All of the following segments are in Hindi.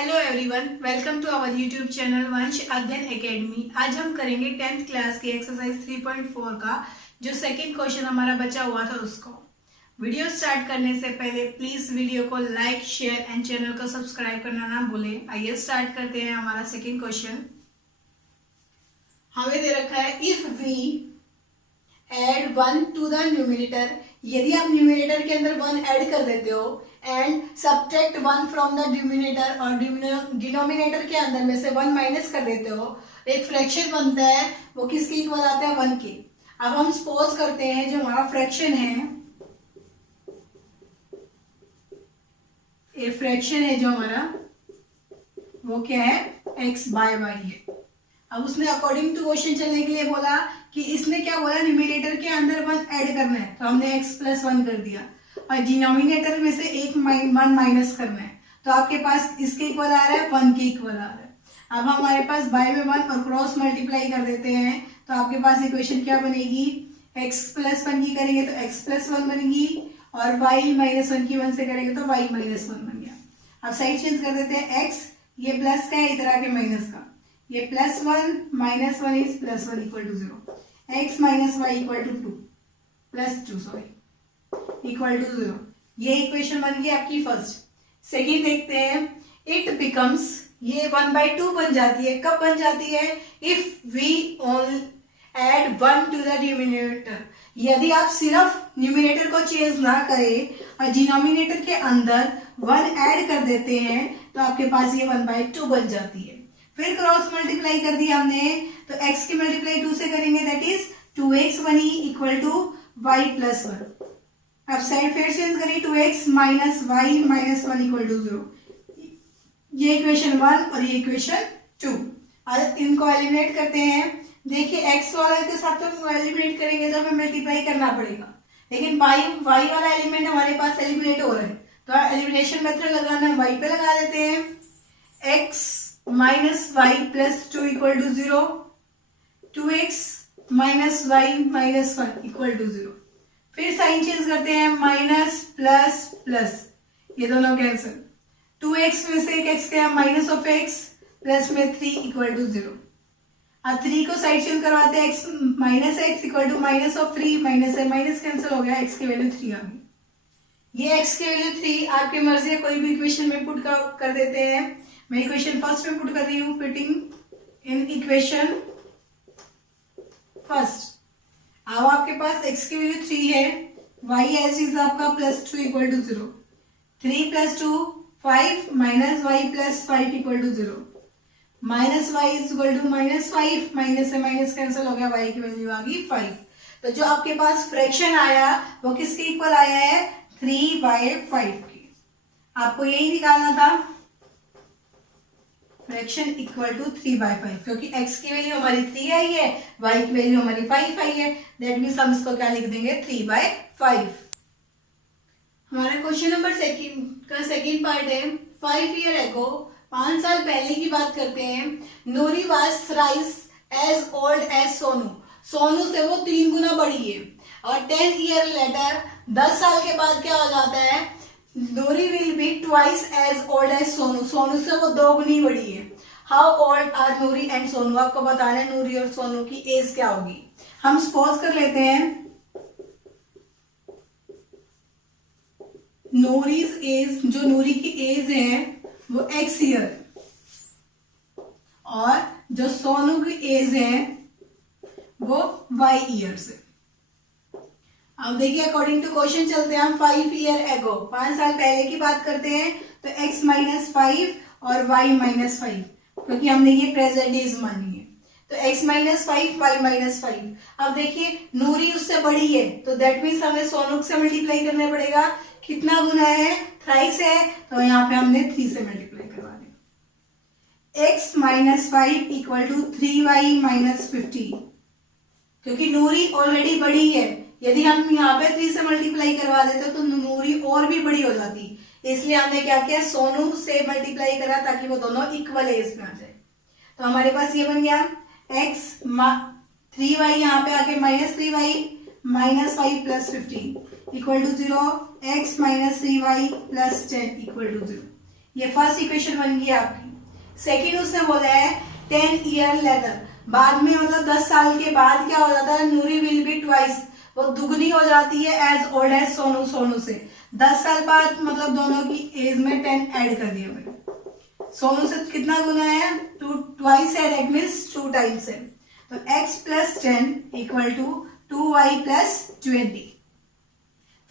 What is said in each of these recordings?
Hello everyone, welcome to our YouTube channel Vansh Adhyayan academy. आज हम करेंगे 10th क्लास की एक्सरसाइज 3.4 का जो सेकंड क्वेश्चन हमारा बचा हुआ था उसको। वीडियो स्टार्ट करने से पहले प्लीज वीडियो को लाइक, शेयर एंड चैनल को सब्सक्राइब करना ना भूलें। आइए स्टार्ट करते हैं हमारा सेकंड क्वेश्चन। हमें दे रखा है if we add 1 to the numerator, यदि आप न्यूमिनेटर के अंदर 1 ऐड कर देते हो and subtract 1 from the denominator और डिनोमिनेटर के अंदर में से 1 माइनस कर देते हो, एक फ्रैक्शन बनता है। वो किसके इक्वल आता है? 1 के। अब हम सपोज करते हैं जो हमारा फ्रैक्शन है, ये फ्रैक्शन है जो हमारा, वो क्या है? x बाय y है। अब उसने अकॉर्डिंग टू क्वेश्चन चलने के लिए बोला कि इसने क्या बोला, न्यूमिनेटर के अंदर 1 ऐड करना है, तो हमने x प्लस 1 कर दिया और डिनोमिनेटर में से 1 माइनस करना है, तो आपके पास इसके इक्वल आ रहा है 1 के इक्वल आ रहा है। अब हमारे पास बाय में 1 और क्रॉस मल्टीप्लाई कर देते हैं, तो आपके पास इक्वेशन क्या बनेगी? x प्लस 1 की करेंगे तो x प्लस 1 बनेगी और y माइनस 1 की 1 से करेंगे तो y माइनस 1 बन गया। अब साइड चेंज कर देते हैं, x ये प्लस का है, इधर आके माइनस का, ये plus 1 minus 1 is plus 1 equal to 0, x minus y equal to 2 plus 2 sorry equal to 0। ये इक्वेशन बन गई आपकी फर्स्ट। सेकेंड देखते हैं, इट बिकम्स, ये 1/2 बन जाती है। कब बन जाती है? If we add 1 to the denominator, यदि आप सिर्फ न्यूमिनेटर को चेंज ना करें और डिनोमिनेटर के अंदर 1 ऐड कर देते हैं तो आपके पास ये 1/2 बन जाती है। फिर क्रॉस मल्टीप्लाई कर दिया हमने, तो x की मल्टीप्लाई 2 से करेंगे, दैट इज 2x बनी इक्वल टू y प्लस 1। अब साइड फिर चेंज करिए, 2x minus y minus 1 equal to 0। ये इक्वेशन 1 और ये इक्वेशन 2। अब इनको एलिमिनेट करते हैं। देखिए x वाला के साथ तो एलिमिनेट करेंगे तो हमें मल्टीप्लाई करना पड़ेगा, लेकिन y वाला एलिमेंट हमारे पास एलिमिनेट हो रहा है, तो एलिमिनेशन मेथड लगाना है, y पे लगा देते हैं। x minus y plus 2 equal to 0, 2x minus y minus 1 equal to 0। फिर साइन चेंज करते हैं, माइनस प्लस प्लस, ये दोनों कैंसिल, 2x में से एक x गया, माइनस ऑफ x प्लस में 3 इक्वल टू 0। अब 3 को साइड चेंज करवाते हैं, x minus x equal to minus of 3, minus है माइनस कैंसिल हो गया, x की वैल्यू 3 आ गई। ये x की वैल्यू 3 आपकी मर्जी है, कोई भी इक्वेशन में पुट कर देते हैं। मैं इक्वेशन फर्स्ट में पुट कर रही हूँ, पुटिंग इन इक्वेशन फर्स्ट। अब आपके पास x की वैल्यू 3 है, y एज इज आपका plus 2 equal to 0, 3 plus 2 5 minus y plus 5 equal to 0, minus y is equal to minus 5, minus से माइनस कैंसिल हो गया, y की वैल्यू आ गई 5। तो जो आपके पास फ्रैक्शन आया वो किसके इक्वल आया है? 3/5 के। आपको यही निकालना था, फ्रैक्शन इक्वल टू 3/5, क्योंकि x की वैल्यू हमारी 3 आई है, y की वैल्यू हमारी 5 आई है, दैट मीन्स हम इसको क्या लिख देंगे? 3/5। हमारा क्वेश्चन नंबर का सेकंड पार्ट है, 5 ईयर एगो, 5 साल पहले की बात करते हैं। Noori was thrice as old as Sonu, Sonu से वो 3 गुना बड़ी है। और 10 ईयर लेटर, 10 साल के बाद क्या हो जाता है? Noori will be twice as old as Sonu, Sonu से वो 2 गुनी बड़ी है। How old are Noori and Sonu, आपको बताना है नूरी और सोनू की एज क्या होगी। हम सपोज कर लेते हैं नूरीज एज, जो नूरी की एज है वो x ईयर और जो सोनू की एज है वो y ईयर से। अब देखिए अकॉर्डिंग टू क्वेश्चन चलते हैं हम। 5 ईयर एगो, 5 साल पहले की बात करते हैं, तो x माइनस 5 और y माइनस 5, क्योंकि हमने ये प्रेजेंट एज मानी है, तो x माइनस 5 y माइनस 5। अब देखिए नूरी उससे बड़ी है, तो दैट मीन्स हमें सोनू से मल्टीप्लाई करना पड़ेगा। कितना गुना है? थ्राइस है, तो यहाँ पे हमने 3 से मल्टीप्लाई करवा दिया। x minus 5 equal to 3y minus 50, क्योंकि नूरी ऑलरेडी बड़ी है, यदि हम यहाँ पे 3 से मल्टीप्लाई करवा देते तो नूरी और भी बड़ी हो जाती, इसलिए हमने क्या किया? सोनू से मल्टीप्लाई करा ताकि वो दोनों इक्वल एज में आ जाए। तो हमारे पास ये बन गया x 3y, यहाँ पे आके minus 3y minus 5 plus 50 equal to 0, x minus 3y plus 10 equal to 0। ये फर्स्ट इक्वेशन बन गई आपकी। सेकेंड उसने बोला है 10 ईयर लेटर, बाद में मतलब 10 साल के बाद क्या हो जाता है, नूरी विल बी ट्वाइस, वो दुगनी हो जाती है age old as Sonu, Sonu से 10 साल बाद मतलब दोनों की एज में 10 ऐड कर दिया मैंने। सोनू से कितना गुना है, ट्वाइस है, दैट मीन्स 2 टाइम्स है। तो x plus 10 equal to 2y plus 20।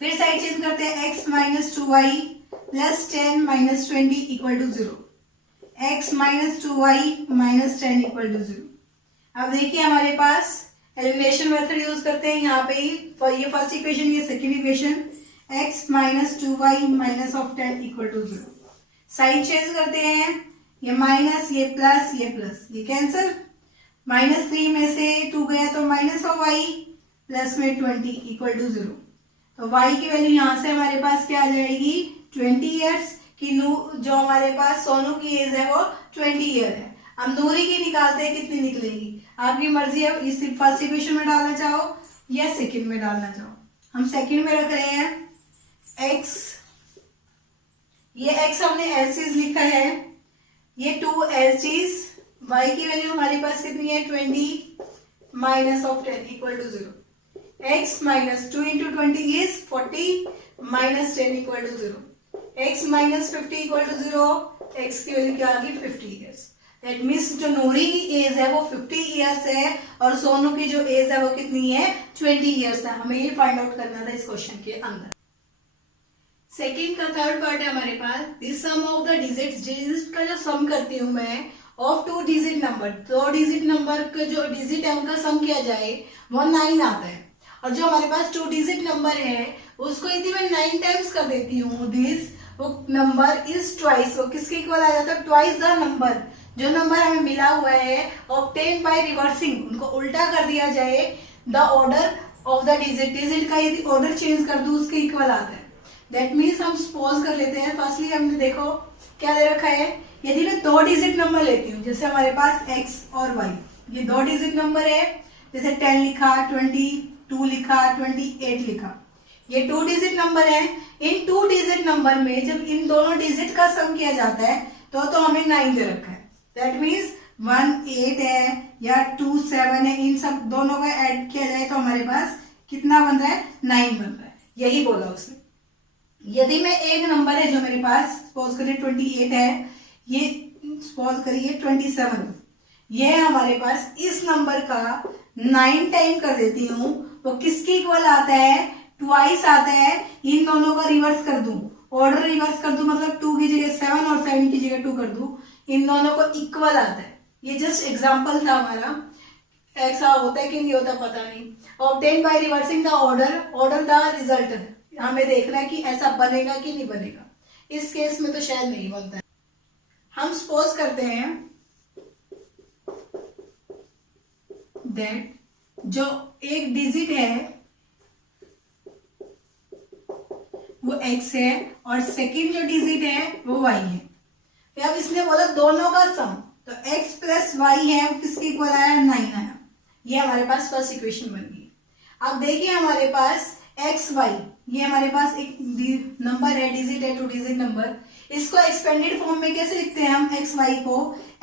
फिर साइड चेंज करते हैं, x minus 2y plus 10 minus 20 equal to 0। x minus 2y minus 10 equal to 0। अब देखिए हमारे पास एलिमिनेशन मेथड यूज करते हैं यहाँ पे ही, ये फर्स्ट इक्वेशन, ये second equation, x minus 2y minus of 10 equal to 0। Sign change करते हैं, ये माइनस, ये प्लस, ये कैंसिल, -3 में से 2 गया तो माइनस ऑफ y प्लस में 20 इक्वल टू 0। तो y की वैल्यू यहां से हमारे पास क्या आ जाएगी, 20 ईयर्स की। जो हमारे पास सोनू की एज है वो 20 ईयर है। हम नूरी की निकालते हैं, कितनी निकलेगी आपकी मर्जी है, इस फर्स्ट इक्वेशन में डालना चाहो या सेकंड में डालना चाहो। हम सेकंड में रख रहे हैं x, ये x हमने एज चीज लिखा है, ये 2 एज चीज, y की वैल्यू हमारे पास कितनी है 20 minus of 10 equal to 0। x minus 2 into 20 is 40 minus 10 equal to 0। x minus 50 equal to 0, x की वैल्यू क्या आ गई 50 ईयर्स। दैट मीन्स जो नूरी की एज है वो 50 ईयर्स है और सोनू की जो एज है वो कितनी है 20 ईयर्स है। हमें ये फाइंड आउट करना था इस क्वेश्चन के अंदर। सेकेंड का थर्ड पार्ट है हमारे पास, this sum of the digits, digit का जो सम करती हूँ मैं of 2 digit number, 2 digit number का जो डिजिट है उनका सम किया जाए वो 9 आता है। और जो हमारे पास 2 डिजिट नंबर है उसको यदि मैं 9 टाइम्स कर देती हूँ, दिस वो नंबर इज ट्वाइस, वो किसके इक्वल आ जाता है, ट्वाइस द नंबर, जो नंबर हमें मिला हुआ है ऑब्टेन बाय रिवर्सिंग, उनको उल्टा कर दिया जाए, the order of the digit, digit का यदि ऑर्डर चेंज कर दूं उसके इक्वल आता है। दैट मीन्स हम सपोज कर लेते हैं, फर्स्टली हमने देखो क्या दे रखा है, यदि मैं 2 डिजिट नंबर लेती हूँ, जैसे हमारे पास x और y, ये 2 डिजिट नंबर है, जैसे 10 लिखा, 22 लिखा, 28 लिखा, ये 2 डिजिट नंबर है। इन 2 डिजिट नंबर में जब इन दोनों डिजिट का सम किया जाता है तो हमें 9 दे रखा है। दैट मीन्स 1 8 है या 2 7 है, इन सब दोनों का ऐड किया जाए तो हमारे पास कितना बन रहा है, 9 बन रहा है, यही बोला उसने। यदि मैं एक नंबर है जो मेरे पास सपोज करिए 28 है, ये सपोज करिए 27, ये हमारे पास इस नंबर का 9 टाइम कर देती हूँ, तो किसके इक्वल आता है, ट्वाइस आता है। इन दोनों का रिवर्स कर दूं, ऑर्डर रिवर्स कर दूं, मतलब 2 की जगह 7 और 7 की जगह 2 कर दूं, इन दोनों को इक्वल आता है। ये जस्ट एग्जांपल था हमारा, ऐसा होता है कि नहीं होता पता नहीं। Obtain by reversing the order the result, हमें देखना है कि ऐसा बनेगा कि नहीं बनेगा। इस केस में तो शायद नहीं बनता है। हम सपोज करते हैं दैट जो एक डिजिट है वो x है और सेकंड जो डिजिट है वो y है। अब इसने बोला दोनों का सम, तो x प्लस वाई है वो किसके इक्वल आया, 9 आया। ये हमारे पास फर्स्ट इक्वेशन बन गई। अब देखिए हमारे पास एक्स वाई, ये हमारे पास एक नंबर है, डिजिट है, 2 डिजिट नंबर, इसको एक्सपेंडेड फॉर्म में कैसे लिखते हैं हम, एक्स वाई को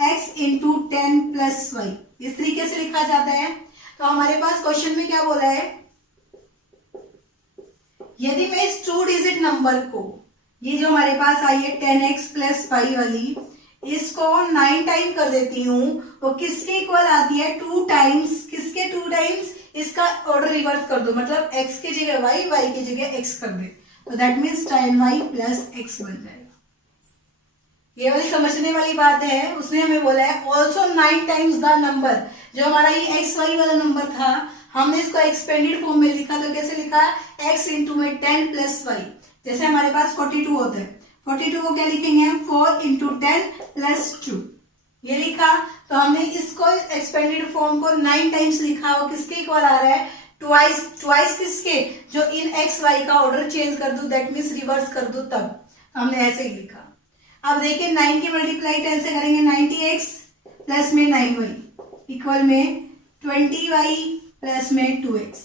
x इंटू 10 प्लस वाई, इस तरीके से लिखा जाता है। तो हमारे पास क्वेश्चन में क्या बोला है, यदि मैं इस 2 डिजिट नंबर को, ये जो हमारे पास आई है 10x प्लस वाई वाली, इसको 9 टाइम कर देती हूं तो किसके इक्वल आती है, 2 टाइम्स, किसके 2 टाइम्स, इसका ऑर्डर रिवर्स कर दो, मतलब x की जगह y, y की जगह x कर दे, तो that means tan y plus x बन जाएगा। ये वाली समझने वाली बात है। उसने हमें बोला है ऑल्सो 9 टाइम्स द नंबर, जो हमारा ये एक्स वाई वाला नंबर था हमने इसको एक्सपेंडेड फॉर्म में लिखा, तो कैसे लिखा, x इंटू में 10 प्लस वाई, जैसे हमारे पास 42 होता है, 42 को क्या लिखेंगे हम, 4 इंटू 10 प्लस 2, ये लिखा। तो हमने इसको एक्सपेंडेड फॉर्म को 9 टाइम्स लिखा, वो किसके इक्वल आ रहा है, ट्वाइस किसके, जो इन एक्स वाई का ऑर्डर चेंज कर दूं, दैट मीन्स रिवर्स कर दूं, तब हमने ऐसे ही लिखा। अब देखिए 9 की मल्टीप्लाई 10 से करेंगे, 90x प्लस में 9y इक्वल में 20y प्लस में 2x।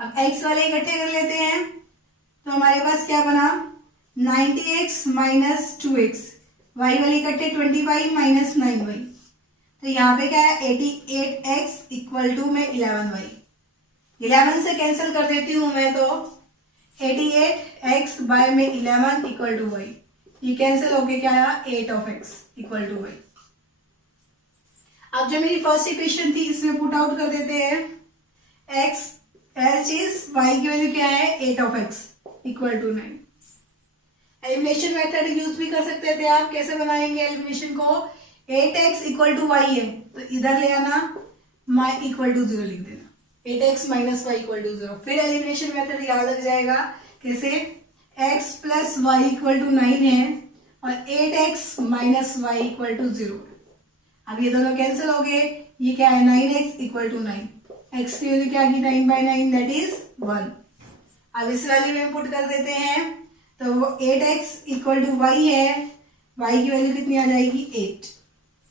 अब x वाले इकट्ठे कर लेते हैं, तो हमारे पास क्या बना, 90x माइनस 2x, वाई वाली इकट्ठे 25 माइनस 9y, तो यहाँ पे क्या है 88x इक्वल टू में 11y, 11 से कैंसिल कर देती हूँ मैं, तो 88x बाय में 11 इक्वल टू y, ये कैंसिल होके क्या आया 8 of x equal to y। अब जो मेरी फर्स्ट इक्वेशन थी इसमें पुट आउट कर देते हैं, x एज इज y की वैल्यू क्या है 8 of x equal to 9। Elimination method use भी कर सकते थे आप, कैसे बनाएंगे एलिमिनेशन को, 8x इक्वल टू y है तो इधर ले आना, y इक्वल टू 0 लिख देना, 8x minus y equal to 0, फिर एलिमिनेशन मेथड याद लग जाएगा, कैसे x plus y equal to 9 है और 8x minus y equal to 0। अब ये दोनों कैंसिल हो गए, ये क्या है 9x इक्वल टू 9, x की वैल्यू क्या की 9 बाई 9 दैट इज 1। अब इस वैल्यू में पुट कर देते हैं, तो 8x इक्वल टू y है, y की वैल्यू कितनी आ जाएगी 8,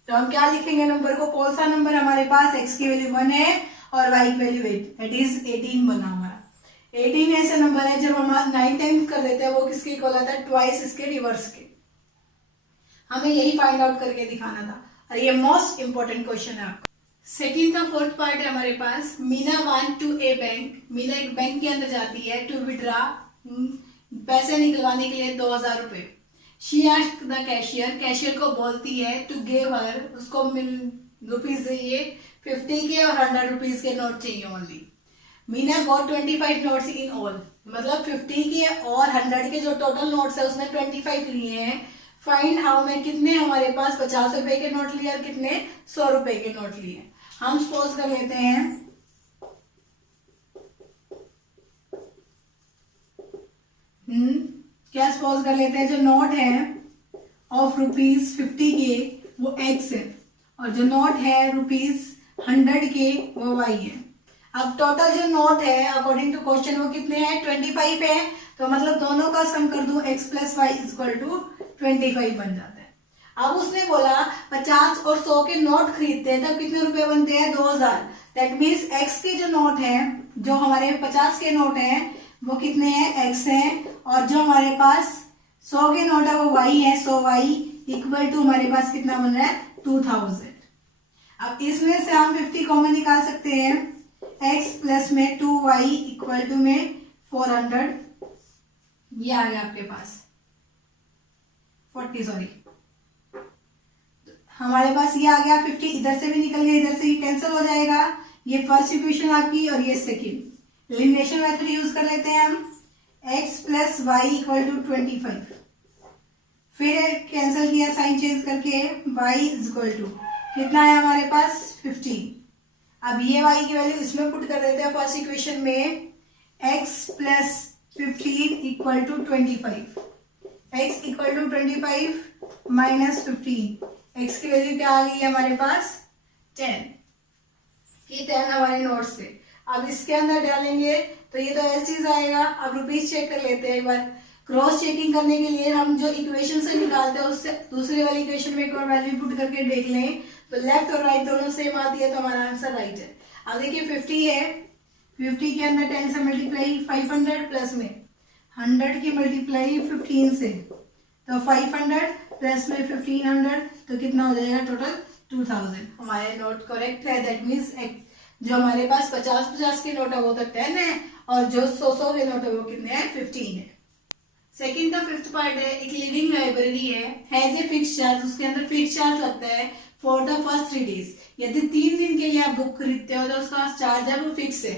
तो हम क्या लिखेंगे नंबर को, कौन सा नंबर हमारे पास, x की वैल्यू 1 है और y की वैल्यू 8, दैट इज 18 बना हमारा। 18 ऐसा नंबर है जब हम 9 टाइम्स कर देते हैं वो किसके इक्वल आता है, ट्वाइस इसके रिवर्स के। हमें यही फाइंड आउट करके दिखाना था और ये मोस्ट इंपॉर्टेंट क्वेश्चन है आपका। सेकेंड का फोर्थ पार्ट है हमारे पास, Meena want to A bank, Meena एक बैंक के अंदर जाती है टू विड्रा, पैसे निकलवाने के लिए 2000 रुपए। She asked the cashier, cashier को बोलती है टू गिव हर, उसको रुपीज चाहिए 50 के और 100 रुपीज के नोट चाहिए only. Meena got 25 notes in all, मतलब 50 के और 100 के जो टोटल नोट्स है उसने 25 लिए हैं। फाइंड हाउ में कितने हमारे पास 50 रुपए के नोट लिए और कितने 100 रुपए के नोट लिए। हम सपोज कर लेते हैं क्या सपोज कर लेते हैं, जो नोट है ऑफ रुपीज 50 के वो x है और जो नोट है रुपीज 100 के वो y है। अब टोटल जो नोट है अकॉर्डिंग टू क्वेश्चन वो कितने हैं 25 है, तो मतलब दोनों का सम कर दूं x plus y equal to 25 बन जाता है। अब उसने बोला 50 और 100 के नोट खरीदते हैं तब कितने रुपए बनते हैं 2000, दैट मीन्स x के जो नोट है, जो हमारे 50 के नोट हैं वो कितने हैं x हैं, और जो हमारे पास 100 के नोट है वो y है, 100 y इक्वल टू हमारे पास कितना बन रहा है 2000। अब इसमें से हम 50 कॉमन निकाल सकते हैं, x प्लस में 2y इक्वल टू में 400, ये आ गया आपके पास 40, सॉरी हमारे पास ये आ गया 50, इधर से भी निकल गया, इधर से भी कैंसिल हो जाएगा। ये फर्स्ट इक्वेशन आपकी और ये सेकंड। एलिमिनेशन मेथड यूज कर लेते हैं हम, x plus y equal to 25, फिर कैंसिल किया साइन चेंज करके, y इक्वल टू कितना है हमारे पास 15। अब ये y की वैल्यू इसमें पुट कर देते हैं फर्स्ट इक्वेशन में, x plus 15 equal to 25, x equal to 25 minus 15, x की वैल्यू क्या आ गई है हमारे पास 10, कि 10 हमारे नोट्स से। अब इसके अंदर डालेंगे तो ये तो ऐसी चीज आएगा। अब रुपीज चेक कर लेते हैं एक बार, क्रॉस चेकिंग करने के लिए हम जो इक्वेशन से निकालते हैं उससे दूसरी वाली इक्वेशन में एक बार वैल्यू पुट करके देख लें, तो लेफ्ट और राइट दोनों सेम आती है तो हमारा आंसर राइट है। अब देखिए 50 है, 50 के अंदर 10 से मल्टीप्लाई 500 प्लस में 100 की मल्टीप्लाई 15 से, तो 500 प्लस में 1500 तो कितना हो जाएगा टोटल 2000। हमारे नोट करेक्ट है, दैट मीन्स जो हमारे पास 50-50 के नोट है वो तो 10 है और जो 100-100 के नोट है वो कितने हैं 15 है। सेकंड का फिफ्थ पार्ट है, एक लीडिंग लाइब्रेरी है, हैज ए फिक्स चार्ज, उसके अंदर फिक्स चार्ज लगता है फॉर द फर्स्ट 3 डेज। यदि 3 दिन के लिए आप बुक खरीदते हो तो उसका चार्ज है वो फिक्स है।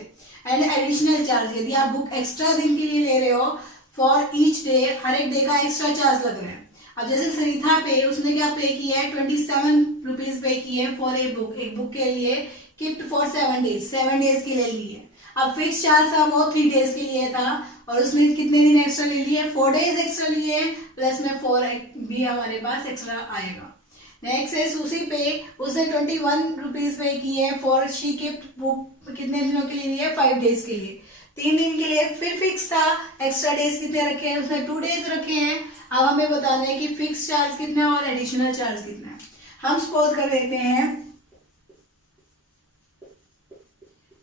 एंड एडिशनल चार्ज, यदि आप बुक एक्स्ट्रा दिन के लिए ले रहे हो फॉर ईच डे, हर एक डे का एक्स्ट्रा चार्ज लग रहा है। अब जैसे सरिता पे, उसने क्या पे किया है 27 रुपीज पे किए हैं फॉर ए बुक, एक बुक के लिए कीप्ड फॉर 7 डेज, 7 डेज के लिए लिए। अब फिक्स चार्ज था वो 3 डेज के लिए था और उसने कितने दिन एक्स्ट्रा ले लिए 4 डेज एक्स्ट्रा लिए, प्लस में 4 भी हमारे पास एक्स्ट्रा आएगा। नेक्स्ट है सूसी पे, उसने 21 रुपीज पे किए फॉर शी कीप्ड बुक, कितने दिनों के लिए 5 डेज के लिए, 3 दिन के लिए। फिर फिक्स था, एक्स्ट्रा डेज कितने रखे हैं उसने 2 डेज रखे हैं। अब हमें बताना है कि फिक्स चार्ज कितना है और एडिशनल चार्ज कितना है। हम सपोज कर लेते हैं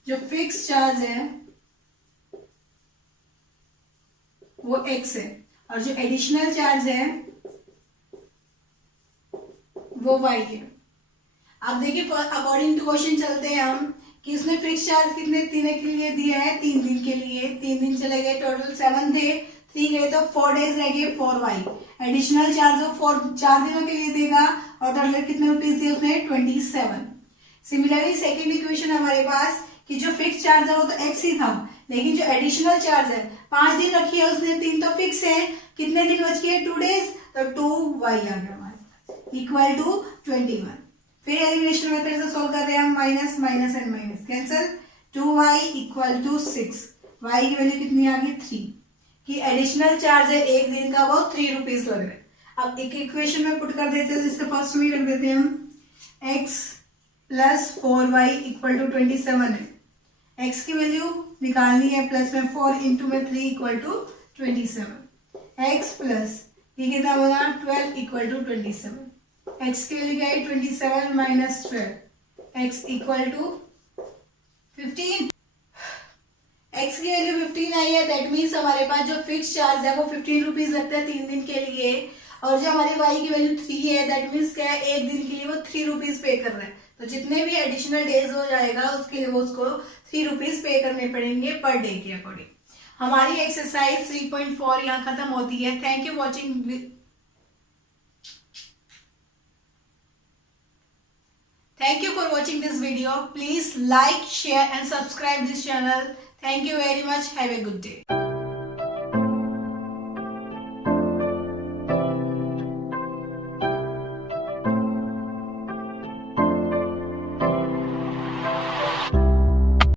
जो फिक्स चार्ज है वो x है और जो एडिशनल चार्ज है वो y है। अब देखिए अकॉर्डिंग टू क्वेश्चन चलते हैं हम कि इसने फिक्स चार्ज कितने दिन के लिए दिया है, 3 दिन के लिए। 3 दिन चले गए, टोटल 7 थे, 3 गए तो 4 डेज रह गए, 4y। एडिशनल चार्ज वो 4 दिनों के लिए देगा और टोटल कितने रुपीज दिए उसने, 27। सिमिलरली सेकेंड इक्वेशन हमारे पास कि जो फिक्स चार्ज है वो तो x ही था, लेकिन जो एडिशनल चार्ज है 5 दिन रखी है उसने, 3 तो फिक्स है, कितने दिन बच गए, 2 डेज, तो 2y आ गया हमारे पास इक्वल टू 21। फिर एलिमिनेशन मेथड से सोल्व करते हैं हम, minus minus and minus cancel, 2y equal to 6, y की वैल्यू कितनी आ गई 3, कि एडिशनल चार्ज है 1 दिन का वो 3 रुपीज लग रहा है। अब एक इक्वेशन में पुट कर देते हैं, जिससे फर्स्ट में रख देते हैं हम x plus 4y equal to 27 है, x की वैल्यू निकालनी है, प्लस में 4 इंटू में 3 इक्वल टू 27, x प्लस ये कितना बना 12 इक्वल टू 27, x की वैल्यू क्या है 27 minus 12, x equal to 15, x की वैल्यू 15 आई है, दैट मीन्स हमारे पास जो फिक्स चार्ज है वो 15 रुपीज लगता है 3 दिन के लिए, और जो हमारी y की वैल्यू 3 है, दैट मीन्स क्या है 1 दिन के लिए वो 3 रुपीज पे कर रहा है। तो जितने भी एडिशनल डेज हो जाएगा उसके लिए वो उसको 3 रुपीज पे करने पड़ेंगे पर डे के अकॉर्डिंग। हमारी एक्सरसाइज 3.4 यहाँ खत्म होती है। Thank you watching, thank you for watching this video. Please like, share and subscribe this channel. Thank you very much. Have a good day.